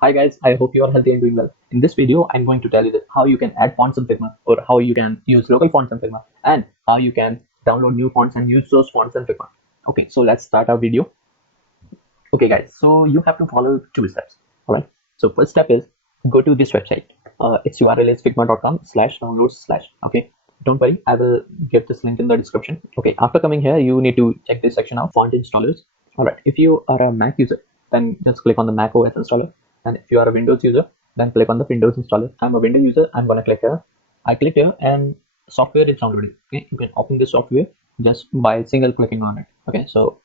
Hi guys, I hope you are healthy and doing well. In this video, I'm going to tell you that how you can add fonts in Figma, or how you can use local fonts in Figma, and how you can download new fonts and use those fonts in Figma. Okay, so let's start our video. Okay guys, so you have to follow two steps. Alright, so first step is go to this website. Its URL is figma.com/downloads/. Okay, don't worry, I will give this link in the description. Okay, after coming here, you need to check this section out, font installers. Alright, if you are a Mac user, then just click on the Mac OS installer. And if you are a Windows user, then click on the Windows installer. I'm a Windows user, I'm gonna click here. I click here and software is downloaded. Okay, you can open this software just by single clicking on it. Okay, so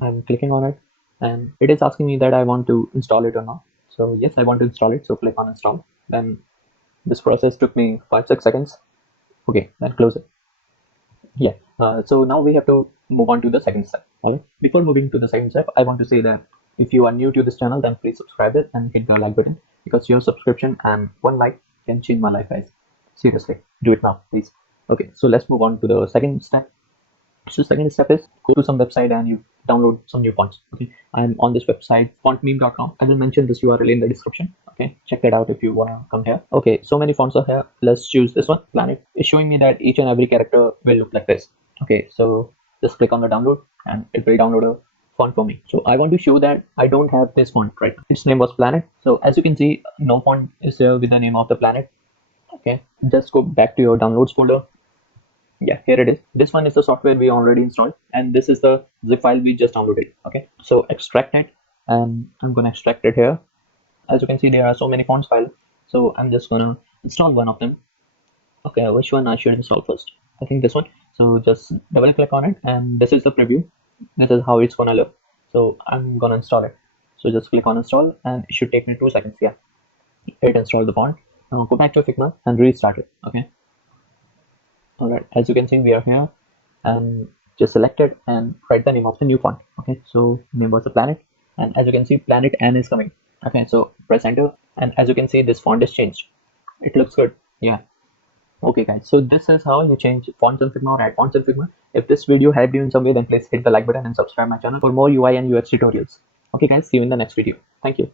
I'm clicking on it and it is asking me that I want to install it or not. So yes, I want to install it. So click on install. Then this process took me 5-6 seconds. Okay, then close it. Yeah. So now we have to move on to the second step. All right. Before moving to the second step, I want to say that if you are new to this channel, then please subscribe it and hit the like button, because your subscription and one like can change my life, guys. Seriously, do it now, please. Okay, so let's move on to the second step. So second step is go to some website and you download some new fonts. Okay, I'm on this website fontmeme.com. I will mention this URL in the description. Okay, check it out if you want to come here. Okay, so many fonts are here. Let's choose this one, Planet. It's showing me that each and every character will look like this. Okay, so just click on the download and it will download a font for me. So I want to show that I don't have this font right now. Its name was Planet. So as you can see, no font is here with the name of the planet. Okay, just go back to your downloads folder. Yeah, here it is. This one is the software we already installed, and this is the zip file we just downloaded. Okay, so extract it, and I'm gonna extract it here. As you can see, there are so many fonts files, so I'm just gonna install one of them. Okay, which one I should install first? I think this one. So just double click on it, and this is the preview. This is how it's gonna look. So I'm gonna install it. So just click on install, and it should take me 2 seconds. Yeah, it installed the font. Now go back to Figma and restart it. Okay. All right, as you can see, we are here and just select it and write the name of the new font. Okay, so name was the planet, and as you can see, planet N is coming. Okay, so press enter, and as you can see, this font is changed. It looks good. Yeah. Okay, guys, so this is how you change fonts in Figma or add fonts in Figma. If this video helped you in some way, then please hit the like button and subscribe my channel for more UI and UX tutorials. Okay, guys, see you in the next video. Thank you.